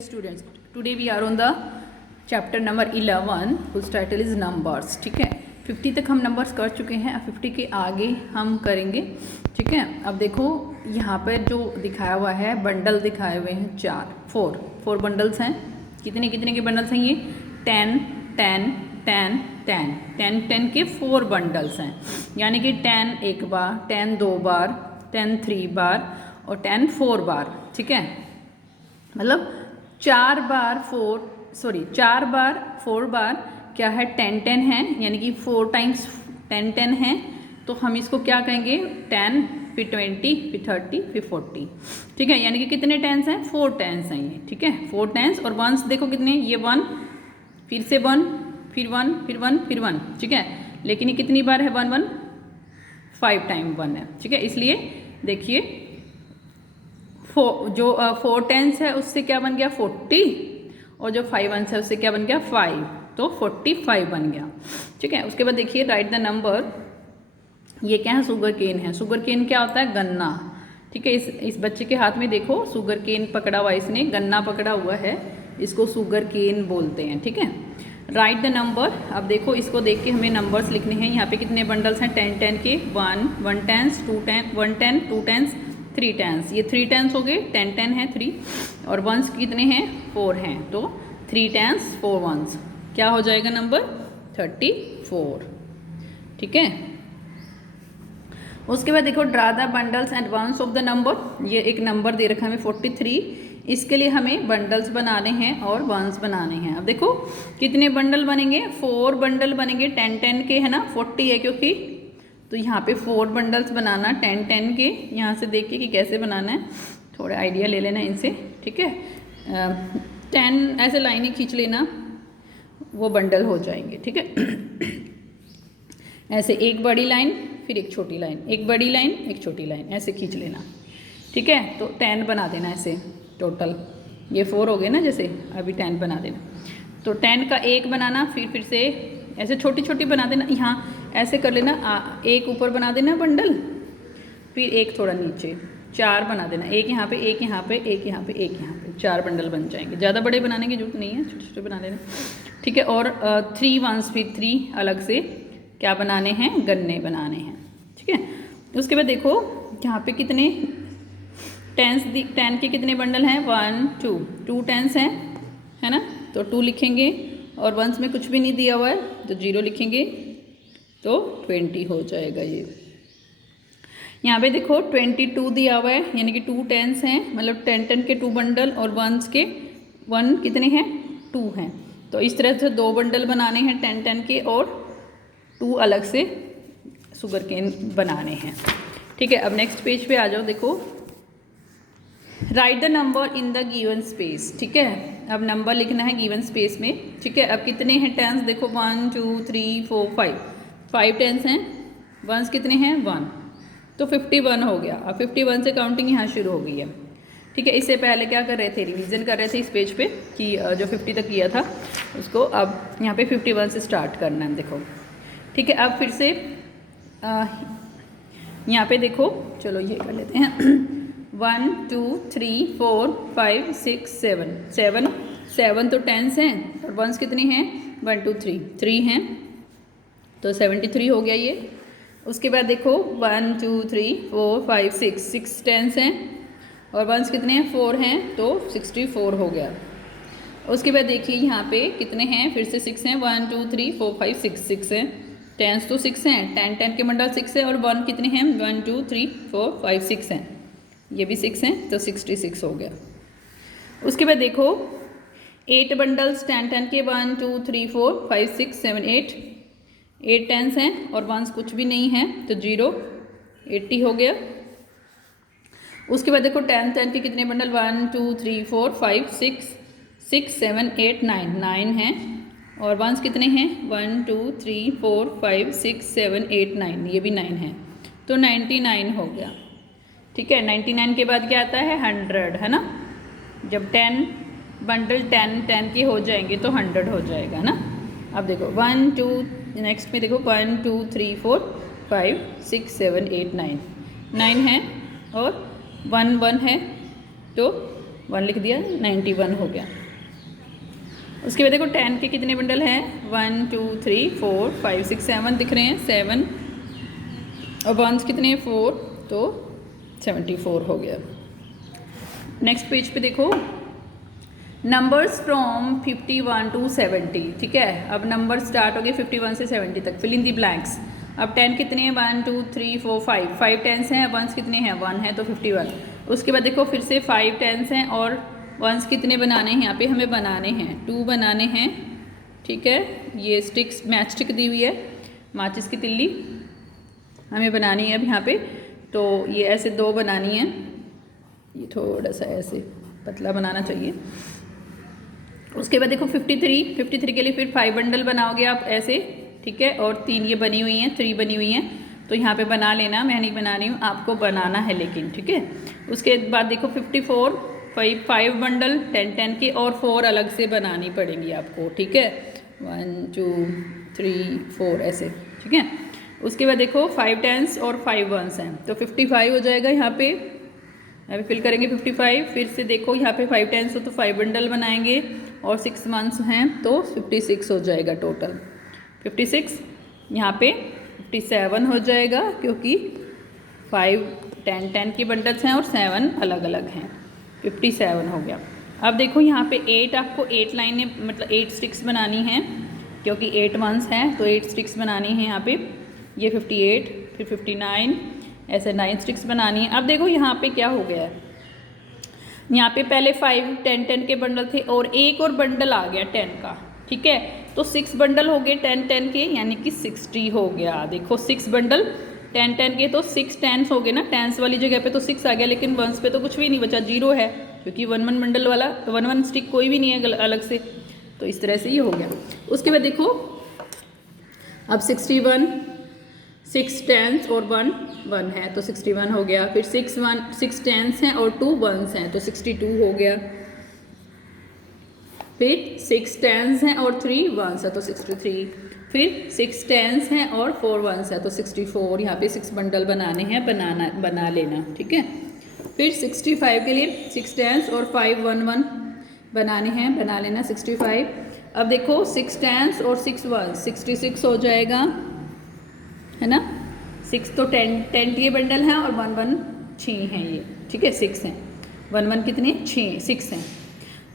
Students, today we are on the chapter number 11 whose title is numbers. ठीक है, 50 तक हम नंबर्स कर चुके हैं, अब 50 के आगे हम करेंगे. ठीक है, अब देखो यहाँ पर जो दिखाया हुआ है बंडल दिखाए हुए हैं फोर बंडल्स हैं. कितने कितने के बंडल्स हैं ये? 10 10 10 10 10 10 के 4 बंडल्स हैं. यानी कि 10 एक बार, 10 दो बार, 10 3 बार और 10 4 बार. ठीक है, मतलब 4 बार 4 बार क्या है 10 10 है, यानी कि 4 टाइम्स 10 10 है. तो हम इसको क्या कहेंगे? 10 फिर 20 फिर 30 फिर 40. ठीक है, यानी कि कितने टेंस हैं? 4 टेंस हैं ये. ठीक है, 4 टेंस. और वंस देखो कितने, ये 1 फिर से 1 फिर 1 फिर 1 फिर 1. ठीक है, लेकिन ये कितनी बार है? 1 1 5 टाइम 1 है. ठीक है, इसलिए देखिए जो 4 टेंस है उससे क्या बन गया? 40. और जो 5 वंस है उससे क्या बन गया? 5. तो 45 बन गया. ठीक है, उसके बाद देखिए राइट द नंबर. ये क्या है? शुगर केन है. शुगर केन क्या होता है? गन्ना. ठीक है, इस बच्चे के हाथ में देखो शुगर केन पकड़ा हुआ, इसने गन्ना पकड़ा हुआ है, इसको शुगर केन बोलते हैं. ठीक है, राइट द नंबर. अब देखो इसको देख के हमें नंबर्स लिखने हैं. यहाँ पे कितने बंडल्स हैं? 10 10 के 1 टेंस, 2 10 1 10 2 टेंस 3 टेंस. ये 3 टेंस हो गए. 10 10 है 3 और वंस कितने हैं? 4 हैं. तो 3 टेंस 4 वंस क्या हो जाएगा? नंबर 34. ठीक है, उसके बाद देखो draw the bundles and ones of the number. ये एक नंबर दे रखा है हमें 43. इसके लिए हमें बंडल्स बनाने हैं और वंस बनाने हैं. अब देखो कितने बंडल बनेंगे? 4 बंडल बनेंगे 10 10 के, है ना. 40 है क्योंकि, तो यहाँ पे 4 बंडल्स बनाना 10 10 के. यहाँ से देखिए कि कैसे बनाना है, थोड़ा आइडिया ले लेना इनसे. ठीक है, 10 ऐसे लाइनें खींच लेना, वो बंडल हो जाएंगे. ठीक है, ऐसे एक बड़ी लाइन फिर एक छोटी लाइन, एक बड़ी लाइन एक छोटी लाइन, ऐसे खींच लेना. ठीक है, तो 10 बना देना ऐसे. टोटल ये 4 हो गए ना, जैसे अभी 10 बना देना. तो 10 का एक बनाना, फिर से ऐसे छोटी छोटी बना देना. यहाँ ऐसे कर लेना, एक ऊपर बना देना बंडल, फिर एक थोड़ा नीचे, 4 बना देना. एक यहाँ पे, एक यहाँ पे, एक यहाँ पे, एक यहाँ पे, 4 बंडल बन जाएंगे. ज़्यादा बड़े बनाने की जरूरत नहीं है, छोटे छोटे बना लेना. ठीक है, और 3 वंस फिर 3 अलग से क्या बनाने हैं? गन्ने बनाने हैं. ठीक है, उसके बाद देखो यहाँ पे कितने टेंस 10 के कितने बंडल हैं? 1 2 टेंस हैं, है ना. तो 2 लिखेंगे और वंस में कुछ भी नहीं दिया हुआ है तो 0 लिखेंगे, तो 20 हो जाएगा. ये यहाँ पे देखो 22 दिया हुआ है, यानी कि 2 टेंस हैं, मतलब 10 10 के 2 बंडल और वंस के 1 कितने हैं? 2 हैं. तो इस तरह से 2 बंडल बनाने हैं 10 10 के और 2 अलग से शुगर केन बनाने हैं. ठीक है, अब नेक्स्ट पेज पे आ जाओ. देखो right the number in the given space. ठीक है, अब नंबर लिखना है गिवन स्पेस में. ठीक है, अब कितने हैं टेंस? देखो 1 2 3 4 5 टेंस हैं. वंस कितने हैं? 1. तो 51 हो गया. अब 51 से काउंटिंग यहाँ शुरू हो गई है. ठीक है, इससे पहले क्या कर रहे थे? रिवीजन कर रहे थे इस पेज पे कि जो 50 तक किया था उसको अब यहाँ पे 51 से स्टार्ट करना है. देखो ठीक है, अब फिर से यहाँ पे देखो, चलो ये कर लेते हैं. 1 2 3 4 5 6 7 तो टेंस हैं और वंस कितने हैं? 1 2 3 हैं, तो 73 हो गया ये. उसके बाद देखो 1 2 3 4 5 6 टेंस हैं और वंस कितने हैं? 4 हैं, तो 64 हो गया. उसके बाद देखिए यहाँ पे कितने हैं? फिर से 6 हैं. 1 2 3 4 5 6 हैं. टेंस तो 6 हैं, 10 10 के बंडल 6 है और 1 कितने हैं? 1 2 3 4 5 6 हैं, ये भी 6 हैं, तो 66 हो गया. उसके बाद देखो 8 बंडल्स 10 10 के 1 2 3 4 5 6 7 8 टेंस हैं और वंस कुछ भी नहीं है, तो 0 80 हो गया. उसके बाद देखो 10 10 के कितने बंडल? 1 2 3 4 5 6 7 8 9 हैं और वंस कितने हैं? 1 2 3 4 5 6 7 8 9, ये भी 9 है, तो 99 हो गया. ठीक है, 99 के बाद क्या आता है? 100, है ना. जब 10 बंडल 10 10 के हो जाएंगे तो 100 हो जाएगा ना. अब देखो 1 2, नेक्स्ट में देखो 1 2 3 4 5 6 7 8 9 है और 1 1 है, तो 1 लिख दिया, 91 हो गया। उसके बाद देखो 10 के कितने बंडल हैं, 1 2 3 4 5 6 7 दिख रहे हैं, 7 और वंस कितने हैं 4, तो 74 हो गया। नेक्स्ट पेज पे देखो नंबर्स फ्रॉम 51 टू 70, ठीक है। अब नंबर स्टार्ट हो गए 51 से 70 तक, फिल इन दी ब्लैंक्स। अब 10 कितने हैं, 1 2 3 4 5 टेंस हैं, वंस कितने हैं 1 है तो 51। उसके बाद देखो फिर से 5 टेंस हैं और वंस कितने बनाने हैं, यहाँ पे हमें बनाने हैं 2 बनाने हैं, ठीक है। ये स्टिक्स मैच स्टिक दी हुई है, माचिस की तिल्ली हमें बनानी है अब यहाँ पे, तो ये ऐसे 2 बनानी है, ये थोड़ा सा ऐसे पतला बनाना चाहिए। उसके बाद देखो 53 के लिए फिर 5 बंडल बनाओगे आप ऐसे, ठीक है। और 3 ये बनी हुई हैं, 3 बनी हुई हैं, तो यहाँ पे बना लेना, मैं नहीं बना रही हूँ, आपको बनाना है लेकिन, ठीक है। उसके बाद देखो 54 5 बंडल 10 के और 4 अलग से बनानी पड़ेंगी आपको, ठीक है। 1 2 3 4 ऐसे, ठीक है। उसके बाद देखो 5 टेंस और 5 वंस हैं, तो 55 हो जाएगा यहाँ पे फिल करेंगे 55। फिर से देखो यहाँ पे 5 टेंस हो तो 5 बंडल बनाएंगे और 6 मंथ्स हैं तो 56 हो जाएगा टोटल। 56 यहाँ पे 57 हो जाएगा क्योंकि 5 10 के बंडल्स हैं और 7 अलग अलग हैं, 57 हो गया। अब देखो यहाँ पे 8 आपको 8 लाइनें मतलब 8 स्टिक्स बनानी हैं क्योंकि 8 मंथ्स हैं तो 8 स्टिक्स बनानी है यहाँ पे। ये 58 फिर 59 ऐसे 9 स्टिक्स बनानी है। अब देखो यहाँ पे क्या हो गया है, यहाँ पे पहले 5 10 के बंडल थे और एक और बंडल आ गया 10 का, ठीक है। तो 6 बंडल हो गए 10 के, यानी कि 60 हो गया। देखो 6 बंडल 10 के तो 6 टेंस हो गए ना, टेंस वाली जगह पे तो 6 आ गया, लेकिन वंस पे तो कुछ भी नहीं बचा, 0 है क्योंकि 1 बंडल वाला 1 स्टिक कोई भी नहीं है अलग से, तो इस तरह से ये हो गया। उसके बाद देखो अब 61 6 टेंस और 1 है तो 61 हो गया। फिर 6 टेंस हैं और 2 वंस हैं तो 62 हो गया। फिर 6 टेंस हैं और 3 वंस है तो 63। फिर 6 टेंस हैं और 4 वंस है तो 64। यहाँ पे 6 बंडल बनाने हैं, बना लेना, ठीक है। फिर 65 के लिए 6 टेंस और 5 1 बनाने हैं, बना लेना 65। अब देखो 6 टेंस और 6 वंस 66 हो जाएगा, है ना। 6 तो 10 के बंडल हैं और 1 6 हैं ये, ठीक है। 6 हैं 1 कितने 6 हैं।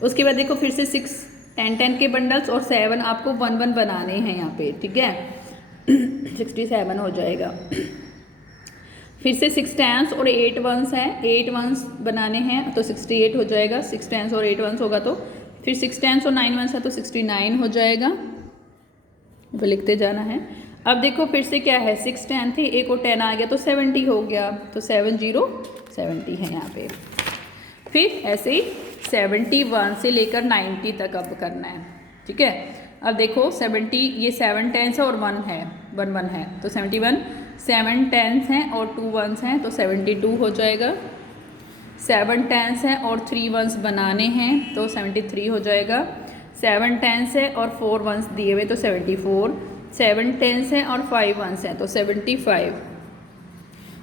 उसके बाद देखो फिर से 6 10 के बंडल्स और 7 आपको 1 बनाने हैं यहाँ पे, ठीक है। 67 हो जाएगा। फिर से 6 टेंस और 8 वंस हैं, 8 वंस बनाने हैं तो 68 हो जाएगा। 6 टेंस और 8 वंस होगा तो फिर 6 टेंस और 9 वंस है तो 69 हो जाएगा, वो लिखते जाना है। अब देखो फिर से क्या है, 6 10 थे, एक और 10 आ गया तो 70 हो गया, तो 70 है यहाँ पे। फिर ऐसे ही 71 से लेकर 90 तक अब करना है, ठीक है। अब देखो 70 ये 7 टेंस है और 1 है 1 है तो 71, 7 टेंस हैं और 2 वंस हैं तो 72 हो जाएगा। 7 टेंस हैं और 3 वंस बनाने हैं तो 73 हो जाएगा। 7 टेंस है और 4 वंस दिए हुए तो 74। 7 टेंस हैं और 5 वंस हैं तो 75।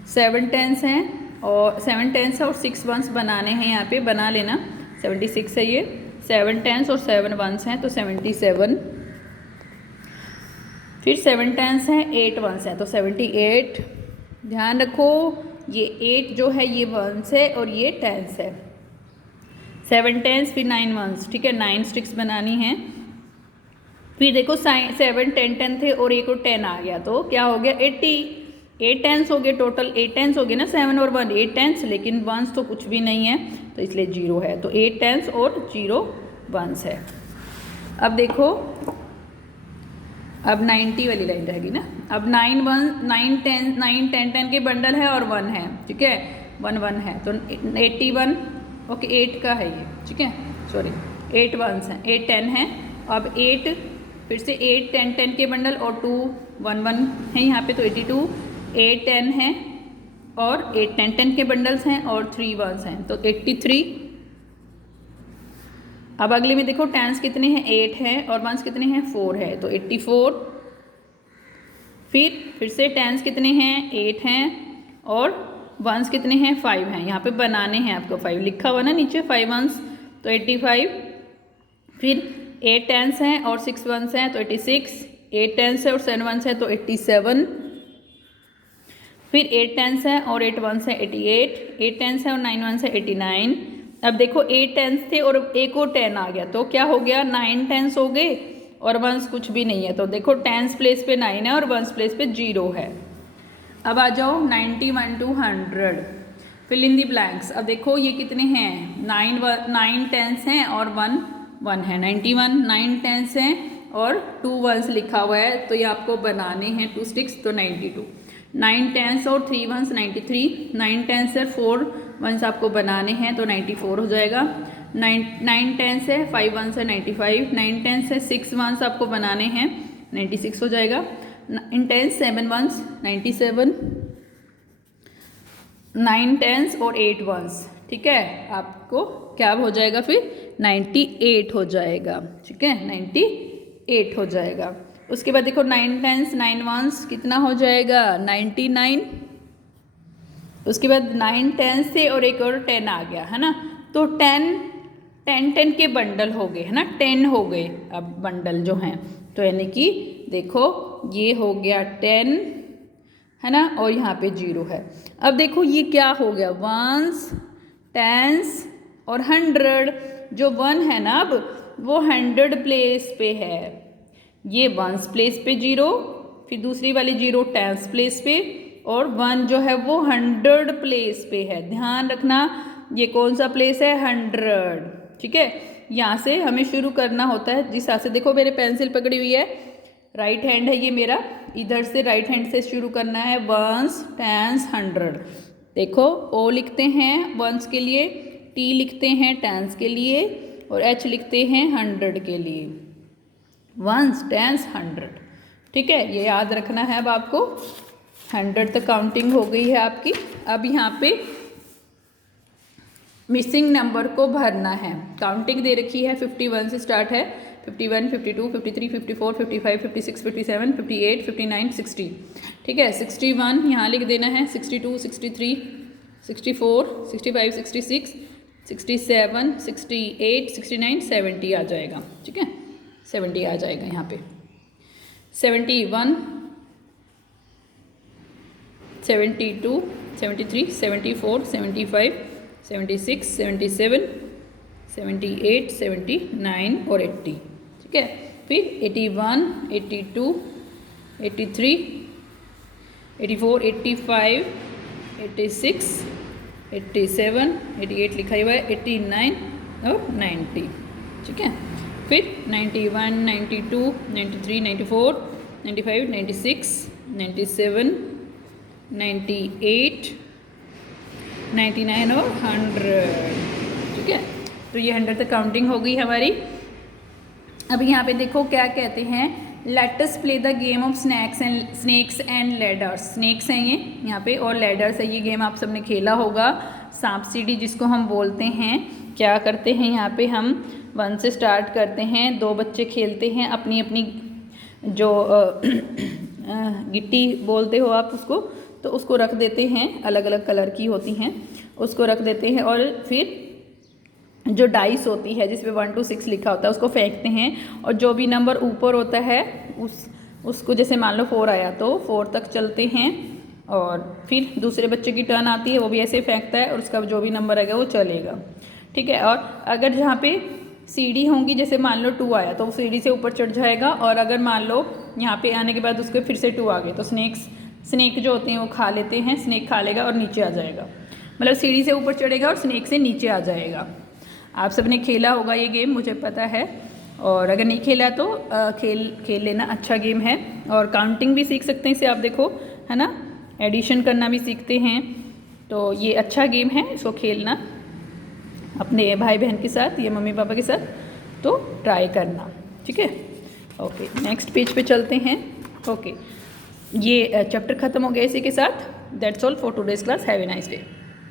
7 टेंस हैं और 7 टेंस और 6 वंस बनाने हैं, यहाँ पे बना लेना, 76 है ये। 7 टेंस और 7 वंस हैं तो 77। फिर 7 टेंस हैं 8 वंस हैं तो 78। ध्यान रखो ये 8 जो है ये वंस है और ये टेंस है। 7 टेंस फिर 9 वंस, ठीक है। 9 स्टिक्स बनानी हैं। फिर देखो 7 10 थे और एक और 10 आ गया तो क्या हो गया 80। 8 टेंस हो गए टोटल, 8 टेंस हो गए ना, 7 और 1 8 टेंस, लेकिन वंस तो कुछ भी नहीं है तो इसलिए 0 है, तो 8 टेंस और 0 वंस है। अब देखो अब 90 वाली लाइन रहेगी ना। अब 9 10 के बंडल है और 1 है, ठीक है। 1 है तो 81, ओके 8 का है ये, ठीक है, सॉरी 8 वंस हैं, 8 10 हैं। अब 8 फिर से 8 10 के बंडल और 2 1 है यहाँ पे तो 82। 8 10 हैं और 8 10 के बंडल्स हैं और 3 वंस हैं तो 83। अब अगले में देखो टेंस कितने हैं 8 है और वंस कितने हैं 4 है तो 84। फिर से टेंस कितने हैं 8 हैं और वंस कितने हैं 5 हैं, यहाँ पे बनाने हैं आपको 5 लिखा हुआ ना नीचे 5 वंस तो 85, फिर 8 टेंस हैं और 6 वंस हैं तो 86, 8 टेंस है और 7 वंस है तो 87, फिर 8 टेंस है और 8 वंस है 88, 8 टेंस है और 9 वंस है 89। अब देखो 8 टेंस थे और एक और 10 आ गया तो क्या हो गया, 9 टेंस हो गए और वंस कुछ भी नहीं है। तो देखो टेंस प्लेस पे 9 है और वंस प्लेस पे 0 है। अब आ जाओ 91 to 100, fill in the blanks. अब देखो ये कितने हैं, 9 टेंस हैं और 1 है। 91 9 टेंस हैं और 2 वंस लिखा हुआ है तो ये आपको बनाने हैं 2 स्टिक्स, तो 92। 9 टेंस और 3 वंस 93, 9 टेंस और 4 वंस आपको बनाने हैं तो 94 हो जाएगा। 9 टेंस है, 5 वंस है 95, 9 टेंस है, 6 वंस आपको बनाने हैं 96 हो जाएगा। इन टेंस 7 वंस 97, 9 टेंस और 8 वंस, ठीक है, आपको क्या हो जाएगा फिर 98 हो जाएगा, ठीक है, 98 हो जाएगा। उसके बाद देखो 9 टेंस 9 वंस कितना हो जाएगा 99। उसके बाद 9 टेंस थे और एक और 10 आ गया है ना, तो 10 के बंडल हो गए है ना, 10 हो गए अब बंडल जो हैं, तो यानी कि देखो ये हो गया 10 है ना और यहाँ पे 0 है। अब देखो ये क्या हो गया, वंस टेंस और 100, जो 1 है ना अब वो 100 प्लेस पे है, ये वंस प्लेस पे 0, फिर दूसरी वाली 0 टेंस प्लेस पे और 1 जो है वो 100 प्लेस पे है। ध्यान रखना ये कौन सा प्लेस है, 100, ठीक है। यहाँ से हमें शुरू करना होता है जिस हाथ से, देखो मेरे पेंसिल पकड़ी हुई है, राइट हैंड है ये मेरा, इधर से राइट हैंड से शुरू करना है, वंस टेंस 100। देखो ओ लिखते हैं वंस के लिए, टी लिखते हैं टेंस के लिए और एच लिखते हैं 100 के लिए, वंस टेंस 100, ठीक है, ये याद रखना है। अब आपको 100 तक काउंटिंग हो गई है आपकी। अब यहाँ पे मिसिंग नंबर को भरना है, काउंटिंग दे रखी है 51 से स्टार्ट है, 51, 52, 53, 54, 55, 56, 57, 58, 59, 60, ठीक है। 61 यहाँ लिख देना है, 62, 63, 64, 65, 66, 67, 68, 69, 70 आ जाएगा, ठीक है, 70 आ जाएगा यहाँ पे। 71, 72, 73, 74, 75, 76, 77, 78, 79 और 80, ठीक है। फिर 81, 82, 83, 84, 85, 86, 87, 88 लिखा हुआ है, 89 और 90, ठीक है। फिर 91, 92, 93, 94, 95, 96, 97, 98, 99 और 100, ठीक है। तो ये 100 तक काउंटिंग हो गई हमारी। अब यहाँ पे देखो क्या कहते हैं, let us play the game of snakes and ladders. Snakes हैं ये यहाँ पे और लैडर्स है, ये गेम आप सबने खेला होगा, सांप सीढ़ी जिसको हम बोलते हैं। क्या करते हैं यहाँ पे, हम 1 से स्टार्ट करते हैं, 2 बच्चे खेलते हैं, अपनी अपनी जो गिट्टी बोलते हो आप उसको, तो उसको रख देते हैं, अलग अलग कलर की होती हैं, उसको रख देते हैं और फिर जो डाइस होती है जिसपे 1 to 6 लिखा होता है उसको फेंकते हैं और जो भी नंबर ऊपर होता है उसको, जैसे मान लो 4 आया तो 4 तक चलते हैं और फिर दूसरे बच्चे की टर्न आती है, वो भी ऐसे फेंकता है और उसका जो भी नंबर आएगा वो चलेगा, ठीक है। और अगर जहाँ पे सीढ़ी होंगी, जैसे मान लो 2 आया तो वो सीढ़ी से ऊपर चढ़ जाएगा और अगर मान लो यहाँ पे आने के बाद उसके फिर से 2 आ गए तो स्नेक जो होते हैं वो खा लेते हैं, स्नेक खा लेगा और नीचे आ जाएगा, मतलब सीढ़ी से ऊपर चढ़ेगा और स्नेक से नीचे आ जाएगा। आप सबने खेला होगा ये गेम, मुझे पता है, और अगर नहीं खेला तो खेल लेना, अच्छा गेम है और काउंटिंग भी सीख सकते हैं इससे, आप देखो है ना, एडिशन करना भी सीखते हैं, तो ये अच्छा गेम है, इसको खेलना अपने भाई बहन के साथ या मम्मी पापा के साथ, तो ट्राई करना, ठीक है। ओके, नेक्स्ट पेज पे चलते हैं। ओके, ये चैप्टर ख़त्म हो गया इसी के साथ। That's all for today's class. Have a nice day.